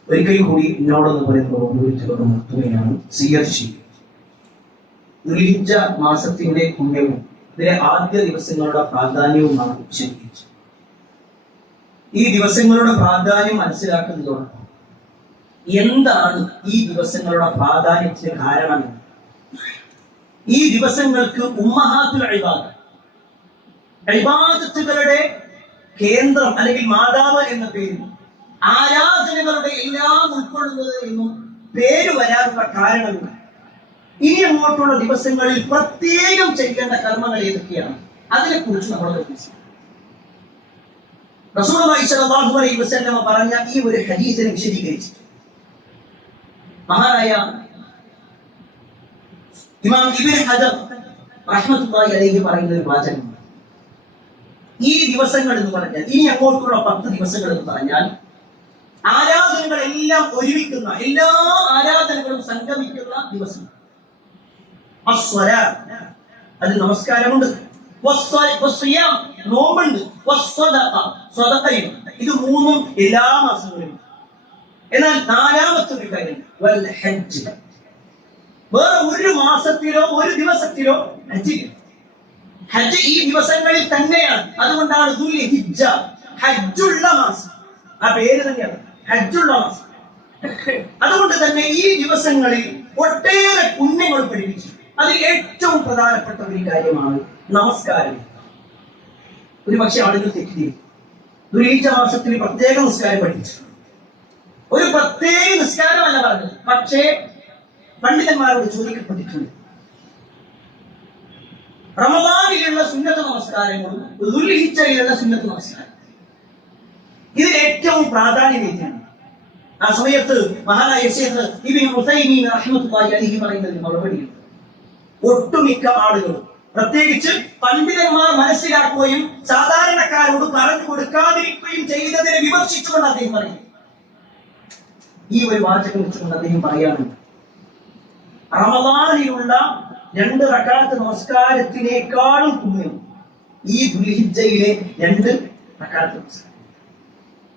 ഒരിക്കൽ കൂടി എന്നോടൊന്ന് പറയുന്നത് നിർത്തുകയാണ്. സിയത്ത് ചെയ്യുക. ദുൽഹിജ്ജ മാസത്തിന്റെ പുണ്യവും ഇതിലെ ആദ്യ ദിവസങ്ങളുടെ പ്രാധാന്യവുമാണ് വിശദീകരിച്ചത്. ഈ ദിവസങ്ങളുടെ പ്രാധാന്യം മനസ്സിലാക്കുന്നതോടൊപ്പം എന്താണ് ഈ ദിവസങ്ങളുടെ പ്രാധാന്യത്തിന് കാരണം? ഈ ദിവസങ്ങൾക്ക് ഉമ്മഹാത്തുൽ ഇബാദത്ത്, ഇബാദത്തുകളുടെ കേന്ദ്രം അല്ലെങ്കിൽ മാതാവ് എന്ന പേരിൽ ആരാധനകളുടെ എല്ലാം ഉൾക്കൊള്ളുന്നത് എന്നും പേര് വരാനുള്ള കാരണങ്ങൾ ഇനി അങ്ങോട്ടുള്ള ദിവസങ്ങളിൽ പ്രത്യേകം ചെയ്യേണ്ട കർമ്മങ്ങൾ ഏതൊക്കെയാണ്, അതിനെക്കുറിച്ച് നമ്മൾ മനസ്സിലാക്കും. റസൂലുള്ളാഹി സ്വല്ലല്ലാഹു അലൈഹി വസല്ലം പറഞ്ഞ ഈ ഒരു ഹദീസിനെ വിശദീകരിച്ചു മഹാനായ ഇമാം ഇബ്നു ഹജർ റഹ്മത്തുള്ളാഹി അലൈഹി പറയുന്ന ഒരു വാചകമാണ്. ഈ ദിവസങ്ങൾ എന്ന് പറഞ്ഞാൽ, ഇനി അങ്ങോട്ടുള്ള 10 ദിവസങ്ങൾ എന്ന് പറഞ്ഞാൽ ആരാധനകളെല്ലാം ഒരുമിക്കുന്ന, എല്ലാ ആരാധനകളും സംഗമിക്കുന്ന ദിവസം. അത് നമസ്കാരമുണ്ട്, നോമ്പുണ്ട്, സ്വതക്കയുണ്ട്. ഇത് മൂന്നും എല്ലാ മാസങ്ങളിലും. എന്നാൽ നാലാമത്തെ ഒരു കാര്യം വൽ ഹജ്ജ്. വേറെ ഒരു മാസത്തിലോ ഒരു ദിവസത്തിലോ ഹജ്ജ്. ഹജ്ജ് ഈ ദിവസങ്ങളിൽ തന്നെയാണ്. അതുകൊണ്ടാണ് ദുൽഹിജ്ജ, ഹജ്ജുള്ള മാസം. ആ പേര് തന്നെയാണ് ഹജ്ജുള്ള മാസം. അതുകൊണ്ട് തന്നെ ഈ ദിവസങ്ങളിൽ ഒട്ടേറെ പുണ്യങ്ങൾ പഠിപ്പിച്ചു. അതിൽ ഏറ്റവും പ്രധാനപ്പെട്ട ഒരു കാര്യമാണ് നമസ്കാരം. ഒരു പക്ഷെ ആളുകൾ തെറ്റിദ്ധരിക്കും. ദുൽഹിജ്ജ മാസത്തിൽ പ്രത്യേക നിസ്കാരം പഠിപ്പിച്ചു. ഒരു പ്രത്യേക നിസ്കാരമല്ല പറഞ്ഞത്, പക്ഷേ പണ്ഡിതന്മാരോട് ചോദിക്കപ്പെട്ടിട്ടുണ്ട്. റമദാനിലുള്ള സുന്നത്ത് നമസ്കാരങ്ങളും ദുൽഹിജ്ജയിലുള്ള സുന്നത്ത് നമസ്കാരം, ഇതിൽ ഏറ്റവും പ്രാധാന്യം ഏതാണ്? ആ സമയത്ത് മഹാനായ ശൈഖ് ഇബ്നു ഉസൈമീൻ റഹ്മത്തുള്ളാഹി അലൈഹി പറയുന്നതിന് മറുപടിയുണ്ട്. ഒട്ടുമിക്ക ആളുകളും, പ്രത്യേകിച്ച് പണ്ഡിതന്മാർ മനസ്സിലാക്കുകയും സാധാരണക്കാരോട് പറഞ്ഞു കൊടുക്കാതിരിക്കുകയും ചെയ്തതിനെ വിമർശിച്ചുകൊണ്ട് അദ്ദേഹം പറയും. ഈ ഒരു വാചകം വെച്ചുകൊണ്ട് അദ്ദേഹം പറയാറുണ്ട്, റമദാനിലുള്ള 2 റക്അത്ത് നമസ്കാരത്തിനേക്കാളും പുണ്യം ഈ ദുൽഹിജ്ജയിലെ 2 റക്അത്ത് നമസ്കാരം.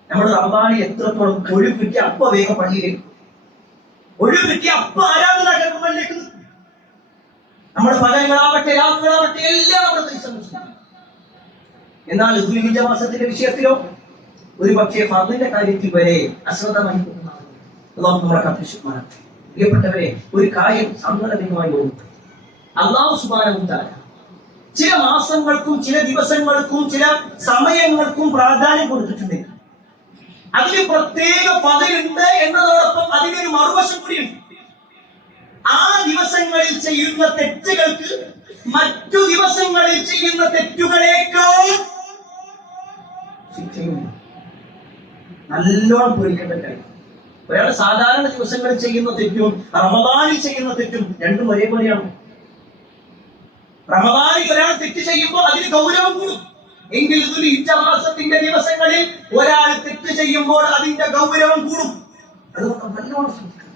നമ്മൾ റമദാനിൽ എത്രത്തോളം ഒഴിവ് കിട്ടിയ അപ്പ വേഗം പള്ളിയിലേക്ക്, ഒഴിവ് കിട്ടിയ അപ്പ ആരാധനാ കർമ്മങ്ങളിലേക്ക്. നമ്മുടെ പകലുകളാവട്ടെ രാത്രികളാവട്ടെ എല്ലാം നമ്മുടെ പരിശ്രമിച്ചു. എന്നാൽ ദുൽഹിജ്ജ മാസത്തിന്റെ വിഷയത്തിലോ ഒരു പക്ഷേ ഫർദിന്റെ കാര്യത്തിൽ വരെ അശ്രദ്ധമായി നമ്മളെ കത്തിശുമാരാണ്. പ്രിയപ്പെട്ടവരെ, ഒരു കാര്യം സങ്കടമായി ഓർമ്മ, അല്ലാഹു സുബ്ഹാനഹു വ തആല ചില മാസങ്ങൾക്കും ചില ദിവസങ്ങൾക്കും ചില സമയങ്ങൾക്കും പ്രാധാന്യം കൊടുത്തിട്ടുണ്ട്. അതിന് പ്രത്യേക ഫളിലുണ്ട് എന്നതോടൊപ്പം അതിനൊരു മറുവശം കൂടിയുണ്ട്. ആ ദിവസങ്ങളിൽ ചെയ്യുന്ന തെറ്റുകൾക്ക് മറ്റു ദിവസങ്ങളിൽ ചെയ്യുന്ന തെറ്റുകളേക്കാൾ ശിക്ഷയുണ്ട്. നല്ലോണം പേടിക്കേണ്ട കാര്യം. ഒരാൾ സാധാരണ ദിവസങ്ങളിൽ ചെയ്യുന്ന തെറ്റും റമദാനിൽ ചെയ്യുന്ന തെറ്റും രണ്ടും ഒരേപോലെയാണ്. റമദാനിൽ ഒരാൾ തെറ്റ് ചെയ്യുമ്പോൾ അതിന് ഗൗരവം കൂടും. എങ്കിൽ ദുൽഹിജ്ജ മാസത്തിന്റെ ദിവസങ്ങളിൽ ഒരാൾ തെറ്റ് ചെയ്യുമ്പോൾ അതിന്റെ ഗൗരവം കൂടും. അതുകൊണ്ട് നല്ലോണം ശ്രദ്ധിക്കണം.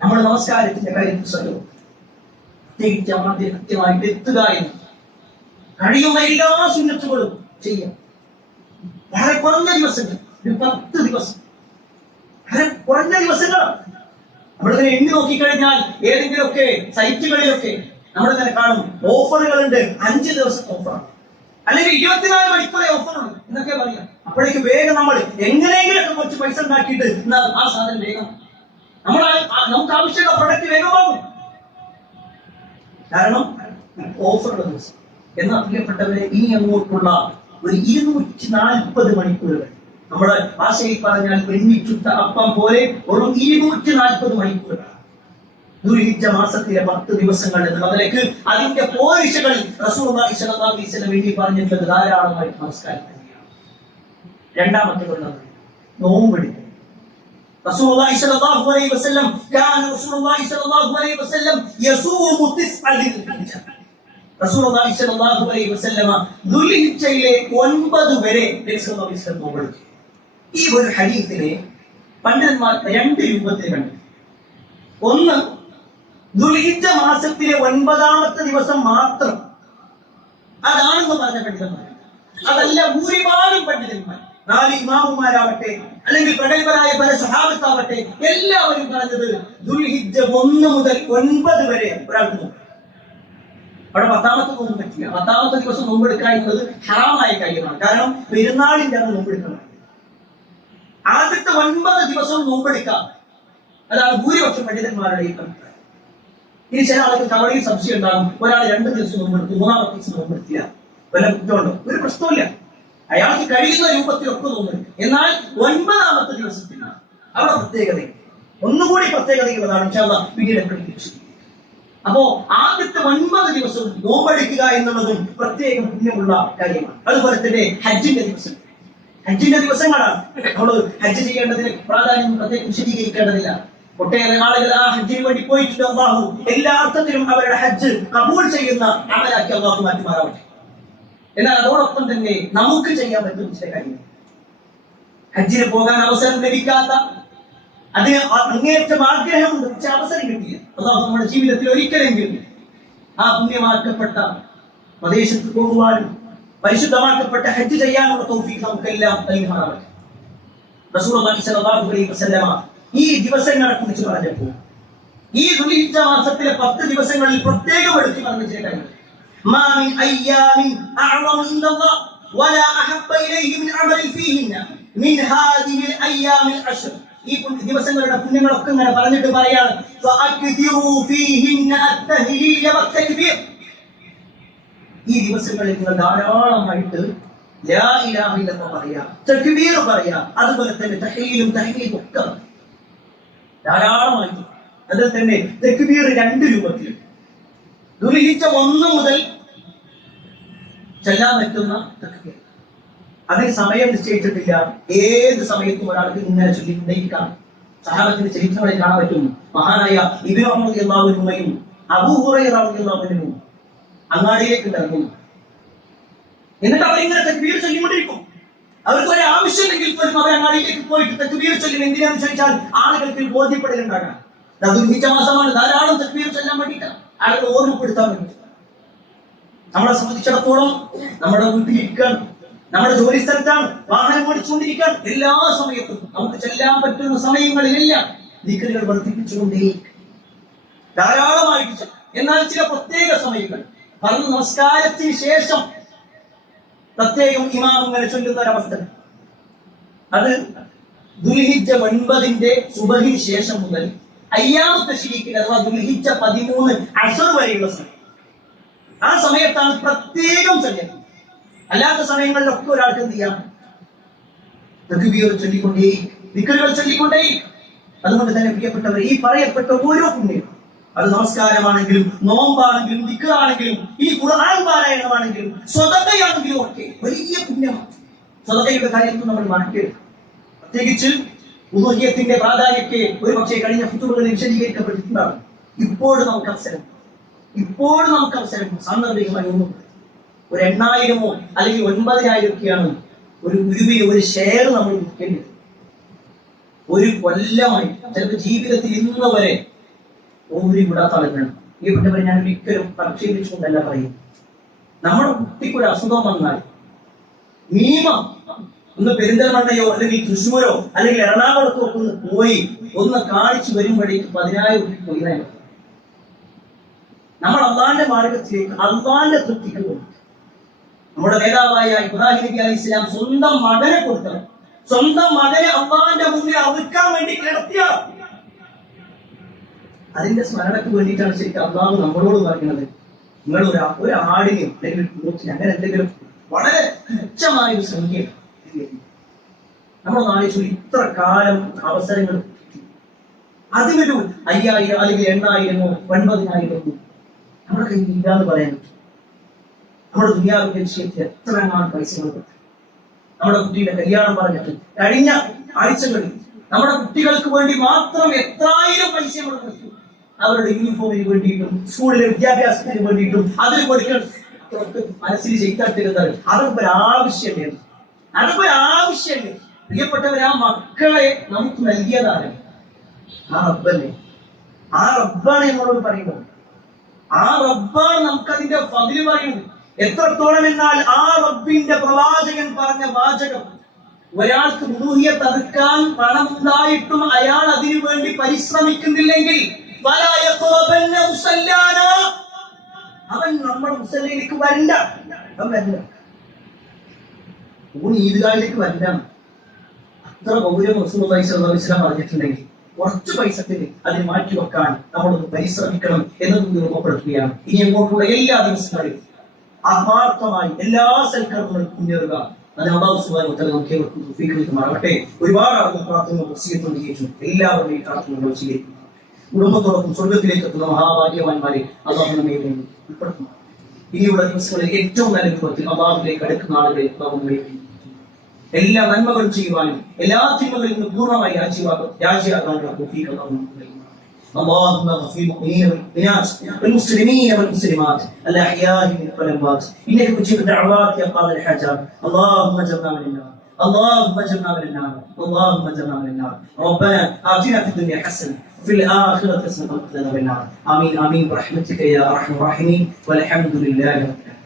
നമ്മൾ നമസ്കാരത്തിന്റെ കാര്യത്തിൽ പ്രത്യേകിച്ച് കൃത്യമായിട്ട് എത്തുക എന്ന് കഴിയുന്ന എല്ലാ സുന്നത്തുകളും ചെയ്യാം. വളരെ കുറഞ്ഞ ദിവസങ്ങൾ, ഒരു 10 ദിവസം, വളരെ കുറഞ്ഞ ദിവസങ്ങൾ. നമ്മളിങ്ങനെ എണ്ണി നോക്കിക്കഴിഞ്ഞാൽ ഏതെങ്കിലുമൊക്കെ സൈറ്റുകളിലൊക്കെ നമ്മളിങ്ങനെ കാണും ഓഫറുകളുണ്ട്, 5 ദിവസത്തെ ഓഫറാണ്, അല്ലെങ്കിൽ 24 മണിക്കൂറെ ഓഫറുണ്ട് എന്നൊക്കെ പറയാം. അപ്പോഴേക്ക് വേഗം നമ്മൾ എങ്ങനെയെങ്കിലൊക്കെ കുറച്ച് പൈസ ഉണ്ടാക്കിയിട്ട് ആ സാധനം വേഗം നമുക്ക് ആവശ്യമുള്ള പ്രൊഡക്റ്റ് വേഗമാകും. കാരണം ഓഫറുള്ള ദിവസം. എന്നാൽ പ്രിയപ്പെട്ടവരെ, ഇനി അങ്ങോട്ടുള്ള ഒരു 240 മണിക്കൂറുകൾ, നമ്മുടെ ഭാഷയിൽ പറഞ്ഞാൽ പെണ്ണിച്ചുട്ട അപ്പം പോലെ ഒരു 240 മണിക്കൂറുകൾ ദുൽഹിജ്ജ മാസത്തിലെ 10 ദിവസങ്ങൾ എന്നുള്ളതിലേക്ക് അതിന്റെ പോരിശകൾ റസൂലുള്ളാഹി സ്വല്ലല്ലാഹു അലൈഹി വസല്ലം വേണ്ടി പറഞ്ഞിട്ടുള്ളത് ധാരാളമായി നമസ്കാരം തന്നെയാണ്. രണ്ടാമത്തെ കൊണ്ടത് നോമ്പെടുക്കുക. റസൂലുള്ളാഹി സ്വല്ലല്ലാഹു അലൈഹി വസല്ലം റസൂലുള്ളാഹി സ്വല്ലല്ലാഹു അലൈഹി വസല്ലം യസൂമു 9 ദിൽഹിജ്ജ. റസൂലുള്ളാഹി സ്വല്ലല്ലാഹു അലൈഹി വസല്ലം ദുൽഹിജ്ജയിലെ 9 വരെ നോമ്പെടുത്തു. ഈ ഒരു ഹദീസിനെ പണ്ഡിതന്മാർ 2 രൂപത്തിൽ കണ്ടു. ഒന്ന്, ദുൽഹിജ്ജ മാസത്തിലെ 9ാമത്തെ ദിവസം മാത്രം അതാണെന്ന് പറഞ്ഞ പണ്ഡിതന്മാർ. അതല്ല ഭൂരിഭാഗം പണ്ഡിതന്മാർ, 4 ഇമാമുമാരാവട്ടെ അല്ലെങ്കിൽ പ്രഗത്ഭരായ പല സഹാബത്താവട്ടെ, എല്ലാവരും പറഞ്ഞത് ദുൽഹിജ്ജ 1 മുതൽ 9 വരെ ഒരാൾക്ക് നോക്കും. അവിടെ 10ാമത്തെ നോമ്പ് പറ്റില്ല. 10ാമത്തെ ദിവസം നോമ്പെടുക്കുക എന്നത് ഹറാമായ കാര്യമാണ്. കാരണം പെരുന്നാളിന്റെ അന്ന് നോമ്പെടുക്കണം. ആദ്യത്തെ 9 ദിവസവും നോമ്പെടുക്കാം. അതാണ് ഭൂരിപക്ഷം പണ്ഡിതന്മാരുടെ അഭിപ്രായം. ഇനി ചില ആളുകൾ കവളയിൽ സംശയം ഉണ്ടാകും. ഒരാൾ 2 ദിവസം നോമ്പെടുത്തു, 3ാമത്തെ ദിവസം നോമ്പെടുത്തില്ല, വല്ല കുറ്റമുണ്ടോ? ഒരു പ്രശ്നമില്ല. അയാൾക്ക് കഴിയുന്ന രൂപത്തിലൊക്കെ നോമ്പെടുക്കും. എന്നാൽ 9ാമത്തെ ദിവസത്തിനാണ് അവിടെ പ്രത്യേകത. ഒന്നുകൂടി പ്രത്യേകതയുള്ളതാണ്. പിന്നീട് പഠിപ്പിച്ചു. അപ്പോ ആദ്യത്തെ 9 ദിവസവും നോമ്പെടുക്കുക എന്നുള്ളതും പ്രത്യേകം പുണ്യമുള്ള കാര്യമാണ്. അതുപോലെ തന്നെ ഹജ്ജിന്റെ ദിവസം, ഹജ്ജിന്റെ ദിവസങ്ങളാണ്. നമ്മൾ ഹജ്ജ് ചെയ്യേണ്ടതിന് പ്രാധാന്യം പ്രത്യേകം വിശദീകരിക്കേണ്ടതില്ല. ഒട്ടേറെ ആളുകൾ ആ ഹജ്ജിന് വേണ്ടി പോയിട്ടുണ്ട്. അല്ലാഹു എല്ലാ അർത്ഥത്തിലും അവരുടെ ഹജ്ജ് കബൂൽ ചെയ്യുന്ന അമലാക്കി അല്ലാഹു മാറ്റുമാറാവട്ടെ. എന്നാൽ അതോടൊപ്പം തന്നെ നമുക്ക് ചെയ്യാൻ പറ്റുന്ന ചില കാര്യങ്ങൾ, ഹജ്ജിന് പോകാൻ അവസരം ലഭിക്കാത്ത, അതിന് അങ്ങേയറ്റം ആഗ്രഹമുണ്ട് പക്ഷെ അവസരം കിട്ടില്ല, അല്ലാഹു നമ്മുടെ ജീവിതത്തിൽ ഒരിക്കലെങ്കിലും ആ പുണ്യമാക്കപ്പെട്ട പ്രദേശത്ത് പോകുവാനും പരിശുദ്ധമാക്കപ്പെട്ട ഹജ്ജ് ചെയ്യാനുള്ള തൗഫീഖ് നമുക്കെല്ലാം നൽകുമാറാവട്ടെ. റസൂലുള്ളാഹി സ്വല്ലല്ലാഹു അലൈഹി വസല്ലമ ഈ ദിവസങ്ങളെ കുറിച്ച് പറഞ്ഞപ്പോൾ ഈ ദുൽഹിജ്ജ മാസത്തിലെ 10 ദിവസങ്ങളിൽ പ്രത്യേകം എടുത്തു പറഞ്ഞ ചില കാര്യങ്ങൾ, മാ മിൻ അയ്യാമിൻ അഅ്ളമ ഇൻദല്ലാഹ് വലാ അഹബ്ബ ഇലൈഹി മിൻ അമലിൻ ഫീഹിന്ന മിൻ ഹാദിഹിൽ അയ്യാമിൽ അശ്ർ. ഈ ദിവസങ്ങളുടെ പുണ്യങ്ങളൊക്കെ ഇങ്ങനെ പറഞ്ഞിട്ട് പറയാണ്, ഫഅക്തിറൂ ഫീഹിന്ന അത്തഹ്ലീല വത്തക്ബീർ. ഈ ദിവസങ്ങളിൽ നിങ്ങൾ ധാരാളമായിട്ട് ലാ ഇലാഹ ഇല്ലല്ലാഹ് പറയാ, തക്ബീർ പറയാ, അതുപോലെ തന്നെ തഹ്ലീലും തഹ്മീദും ഒക്കെ ധാരാളമായിട്ട്. അതിൽ തന്നെ തക്ബീർ 2 രൂപത്തിൽ. ദുൽഹിജ്ജ 1 മുതൽ ചെല്ലാൻ പറ്റുന്ന തക്ബീർ, അതിന് സമയം നിശ്ചയിച്ചിട്ടില്ല. ഏത് സമയത്തും ഒരാൾക്ക് ഇങ്ങനെ ചൊല്ലിക്കൊണ്ടേയിരിക്കാം. സഹാബത്തിന്റെ ചരിത്രങ്ങളിൽ കാണാൻ പറ്റും. മഹാനായ ഇബ്നു ഉമർ റളിയല്ലാഹു അൻഹുയും അബൂ ഹുറൈറ റളിയല്ലാഹു അൻഹു അങ്ങാടിയിലേക്ക് ഇറങ്ങുന്നു. എന്നിട്ട് അവരിങ്ങനെ തക്ബീർ ചൊല്ലിക്കൊണ്ടിരിക്കും. അവർക്ക് ഒരു ആവശ്യമില്ലെങ്കിൽ പോലും അവർ അങ്ങാടിയിലേക്ക് പോയിട്ട് തക്ബീർ ചൊല്ലും. എന്തിനാന്ന് ചോദിച്ചാൽ ആളുകൾക്ക് ബോധ്യപ്പെടലുണ്ടാകാം. ദുൽഹിജ്ജ മാസമാണ്, ധാരാളം തക്ബീർ ചൊല്ലാൻ വേണ്ടിയിട്ടാണ്, ആളുകൾ ഓർമ്മപ്പെടുത്താൻ വേണ്ടി. നമ്മളെ സംബന്ധിച്ചിടത്തോളം നമ്മുടെ വീട്ടിലിരിക്കാൻ, നമ്മുടെ ജോലി സ്ഥലത്താണ്, വാഹനം ഓടിച്ചുകൊണ്ടിരിക്കാൻ, എല്ലാ സമയത്തും നമുക്ക് ചെല്ലാൻ പറ്റുന്ന സമയങ്ങളിലെല്ലാം ദിക്റുകൾ വർദ്ധിപ്പിച്ചുകൊണ്ടേ ധാരാളമായിട്ട്. എന്നാൽ ചില പ്രത്യേക സമയങ്ങൾ, ഫർദ് നമസ്കാരത്തിന് ശേഷം പ്രത്യേകം ഇമാം ഇങ്ങനെ ചൊല്ലുന്ന ഒരവസ്ഥ, അത് ദുൽഹിജ്ജ 9 സുബഹിന് ശേഷം മുതൽ അയ്യാമു തശ്രീഖിന് അഥവാ ദുൽഹിജ്ജ 13 അസ്ർ വരെയുള്ള സമയം. ആ സമയത്താണ് പ്രത്യേകം ചൊല്ലുന്നത്. അല്ലാത്ത സമയങ്ങളിലൊക്കെ ഒരാൾക്ക് എന്ത് ചെയ്യാം? തക്ബീർ ചൊല്ലിക്കൊണ്ടേ, ദിക്റുകൾ ചൊല്ലിക്കൊണ്ടേ. അതുകൊണ്ട് തന്നെ പ്രിയപ്പെട്ടവർ, ഈ പറയപ്പെട്ട ഓരോ പുണ്യം, അത് നമസ്കാരമാണെങ്കിലും നോമ്പാണെങ്കിലും ദിക്റാണെങ്കിലും ഈ ഖുർആൻ പാരായണമാണെങ്കിലും സ്വതക്കയാണെങ്കിലും ഒക്കെ വലിയ പുണ്യമാണ്. സ്വതക്കയുടെ കാര്യത്തിൽ നമ്മൾ മാറ്റരുത്. പ്രത്യേകിച്ച് ഉദൂഹിയത്തിന്റെ പ്രാധാന്യത്തെ ഒരു പക്ഷേ കഴിഞ്ഞ ഫുതുബകളിൽ വിശദീകരിക്കപ്പെട്ടിട്ടുണ്ടാകും. ഇപ്പോഴും നമുക്ക് അവസരം സാന്ദർഭികമായി ഒന്നും ഒരു 8,000 അല്ലെങ്കിൽ 9,000 ഒക്കെയാണ് ഒരു ഗുരുവിന് ഒരു ഷെയർ നമ്മൾ വിൽക്കേണ്ടത്. ഒരു കൊല്ലമായി ചിലപ്പോൾ ജീവിതത്തിൽ ഇന്ന് വരെ ഓരി വിടാത്ത ആളുകളാണ്. ഈ പറ്റവരെ ഞാൻ ഒരിക്കലും പരിശീലിച്ചുകൊണ്ടല്ല പറയും. നമ്മുടെ കുട്ടിക്കൊരു അസുഖം വന്നാൽ മിനിമം ഒന്ന് പെരിന്തൽമണ്ണയോ അല്ലെങ്കിൽ തൃശ്ശൂരോ അല്ലെങ്കിൽ എറണാകുളത്തോ ഒക്കെ ഒന്ന് പോയി ഒന്ന് കാണിച്ചു വരുമ്പോഴേക്ക് 10,000 രൂപ പോയി. നമ്മൾ അള്ളാന്റെ മാർഗത്തിലേക്ക്, അള്ളാന്റെ തൃപ്തിക്ക് പോകും. നമ്മുടെ നേതാവായ ഇബ്രാഹിം നബി അലൈഹി സ്വലാം സ്വന്തം മകനെ കൊടുത്തത്, സ്വന്തം മകനെ അള്ളാന്റെ മുന്നിൽ അറുക്കാൻ വേണ്ടി കിടത്തിയാണ്. അതിന്റെ സ്മരണക്ക് വേണ്ടിയിട്ടാണ് ശരിക്കും അള്ളാഹു നമ്മളോട് പറയുന്നത്, നിങ്ങൾ ഒരു ആടിനെയോ അല്ലെങ്കിൽ പൂച്ചനെ അങ്ങനെ എന്തെങ്കിലും വളരെ തുച്ഛമായ ഒരു സംഖ്യ നമ്മുടെ നാളെ ഇത്ര കാലം അവസരങ്ങൾ അതിനൊരു 5,000 അല്ലെങ്കിൽ 8,000 9,000 നമ്മുടെ കയ്യിൽ ഇല്ലാന്ന് പറയാൻ പറ്റും. നമ്മുടെ ദുനിയാവിന്റെ വിഷയത്തിൽ എത്ര പൈസകൾ കിട്ടും. നമ്മുടെ കുട്ടിയുടെ കല്യാണം പറഞ്ഞിട്ട് കഴിഞ്ഞ ആഴ്ചകളിൽ നമ്മുടെ കുട്ടികൾക്ക് വേണ്ടി മാത്രം എത്രായിരം പൈസ നമ്മൾ കൊടുത്തു. അവരുടെ യൂണിഫോമിന് വേണ്ടിയിട്ടും സ്കൂളിലെ വിദ്യാഭ്യാസത്തിന് വേണ്ടിയിട്ടും അതിന് കൊടുക്കാൻ മനസ്സിൽ ചെയ്തിരുന്നത് അതൊക്കെ ആവശ്യമല്ലേ. പ്രിയപ്പെട്ടവർ, ആ മക്കളെ നമുക്ക് നൽകിയതാണ് ആ റബ്ബല്ലേ. ആ റബ്ബാണ് നമ്മളോട് പറയുന്നത്. ആ റബ്ബാണ് നമുക്ക് അതിന്റെ ഫദ്ല് പറയുന്നത്. എത്രത്തോളം എന്നാൽ ആ റബ്ബിന്റെ പ്രവാചകൻ പറഞ്ഞ വാചകം, ഒരാൾക്ക് ഉലൂഹിയത്ത് അറുക്കാൻ പണമുണ്ടായിട്ടും അയാൾ അതിനു വേണ്ടി പരിശ്രമിക്കുന്നില്ലെങ്കിൽ അവൻ നമ്മുടെ മുസല്ലയിലേക്ക് വരണ്ട, അവൻ വരണ്ട, ഈദ്ഗാഹിലേക്ക് വരണ്ട. അത്ര ഗൗരവം റസൂലുള്ളാഹി സ്വല്ലല്ലാഹു അലൈഹി വസല്ലം പറഞ്ഞിട്ടുണ്ടെങ്കിൽ കുറച്ച് പൈസത്തിന് അതിന് മാറ്റി വെക്കാൻ നമ്മളൊന്ന് പരിശ്രമിക്കണം എന്നത് ഓർമ്മപ്പെടുത്തുകയാണ്. ഇനി അങ്ങോട്ടുള്ള എല്ലാ ദിവസങ്ങളിലും ആത്മാർത്ഥമായി എല്ലാ സൽക്കർമ്മങ്ങളും മുന്നേറുക. അത് അല്ലാഹു സുബ്ഹാനഹു വ തആല നമുക്ക് തൗഫീഖ് നൽകുമാറാകട്ടെ. ഒരുപാട് ആളുകൾ പ്രാർത്ഥന വസിയത്ത് നൽകിയിട്ടു. എല്ലാവരുടെയും പ്രാർത്ഥനകൾ സ്വീകരിക്കുക. കുടുംബത്തോടൊപ്പം സ്വർഗത്തിലേക്ക് എത്തുന്ന മഹാഭാഗ്യവാന്മാരെ അല്ലാഹു നമ്മെ ഉൾപ്പെടുത്തുന്നു. ഇനിയുള്ള ദിവസങ്ങളിൽ ഏറ്റവും നല്ല രൂപത്തിൽ അല്ലാഹുവിലേക്ക് അടുക്കുന്ന ആളുകളെ നമ്മെ എല്ലാ നന്മകളും ചെയ്യുവാനും എല്ലാ തിന്മകളിൽ നിന്ന് പൂർണ്ണമായി രാജിയാകാനുള്ള തൗഫീഖ് അല്ലാഹു നമുക്ക് നൽകുന്നു. اللهم اغفر للمؤمنين والمؤمنات والمسلمين والمسلمات الاحياء منهم والاموات انك تجيب الدعوات يا قاضي الحاجات. اللهم اجرنا من النار، اللهم اجرنا من النار، اللهم اجرنا من النار. ربنا آتنا في الدنيا حسنه وفي الآخرة حسنة وقنا عذاب النار. آمين آمين برحمتك يا أرحم الراحمين والحمد لله رب العالمين.